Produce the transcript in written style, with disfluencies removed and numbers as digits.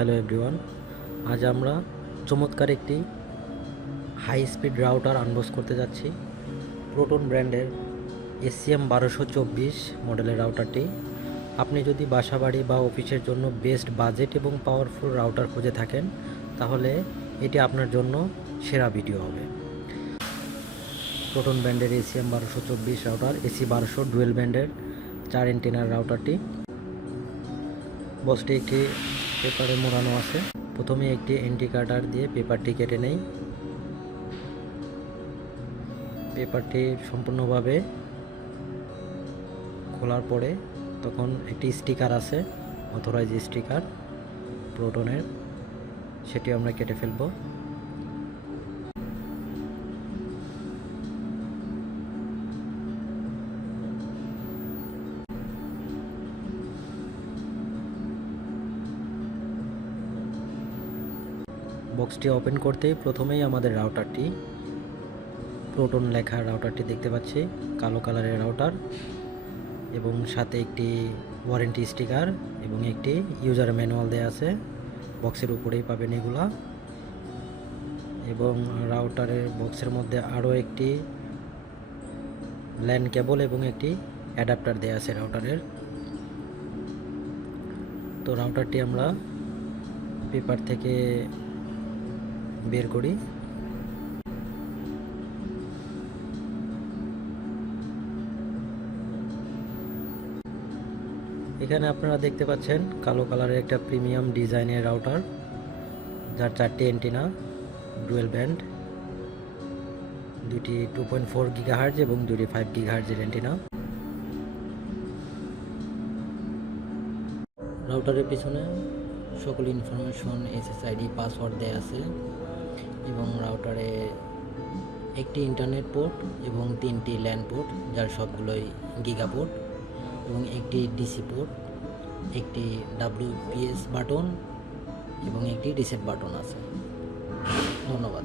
Hello everyone, আজ আমরা চমৎকার একটি হাই স্পিড রাউটার আনবক্স করতে যাচ্ছি। প্রোটন ব্র্যান্ডের SCM 1224 মডেলের রাউটারটি। আপনি যদি বাসাবাড়ি বা অফিসের জন্য বেস্ট বাজেট এবং পাওয়ারফুল রাউটার খুঁজে থাকেন, তাহলে এটি আপনার জন্য সেরা ভিডিও হবে। প্রোটন ব্র্যান্ডের SCM 1224 রাউটার, AC1200 ডুয়েল ব্যান্ডের 4 এন্টেনার রাউটারটি। বক্সটি একটি পেপারে মোড়ানো আছে। প্রথমে একটি এন্টি কাটার দিয়ে পেপারটি কেটে নেই। পেপারটি সম্পূর্ণভাবে খোলার পরে তখন একটি স্টিকার আছে, অথরাইজ স্টিকার প্রোটনের, সেটি আমরা কেটে ফেলব। বক্সটি ওপেন করতেই প্রথমেই আমাদের রাউটারটি, প্রোটন লেখা রাউটারটি দেখতে পাচ্ছি, কালো কালারের রাউটার, এবং সাথে একটি ওয়ারেন্টি স্টিকার এবং একটি ইউজার ম্যানুয়াল দেওয়া আছে। বক্সের উপরেই পাবেন এগুলা। এবং রাউটারের বক্সের মধ্যে আরও একটি ল্যান কেবল এবং একটি অ্যাডাপ্টার দেওয়া আছে রাউটারের। তো রাউটারটি আমরা পেপার থেকে বের করি। এখানে আপনারা দেখতে পাচ্ছেন কালো কালারের একটা প্রিমিয়াম ডিজাইনের রাউটার, যার 4টি এন্টিনা, ডুয়েল ব্যান্ড, দুটি 2.4 GHz এবং দুটি 5 GHz এর এন্টিনা। রাউটারের পিছনে সকল ইনফরমেশন, SSID, পাসওয়ার্ড দেয়া আছে। এবং রাউটারে একটি ইন্টারনেট পোর্ট এবং 3টি ল্যান পোর্ট, যার সবগুলোই গিগা পোর্ট, এবং একটি ডিসি পোর্ট, একটি WPS বাটন এবং একটি রিসেট বাটন আছে। ধন্যবাদ।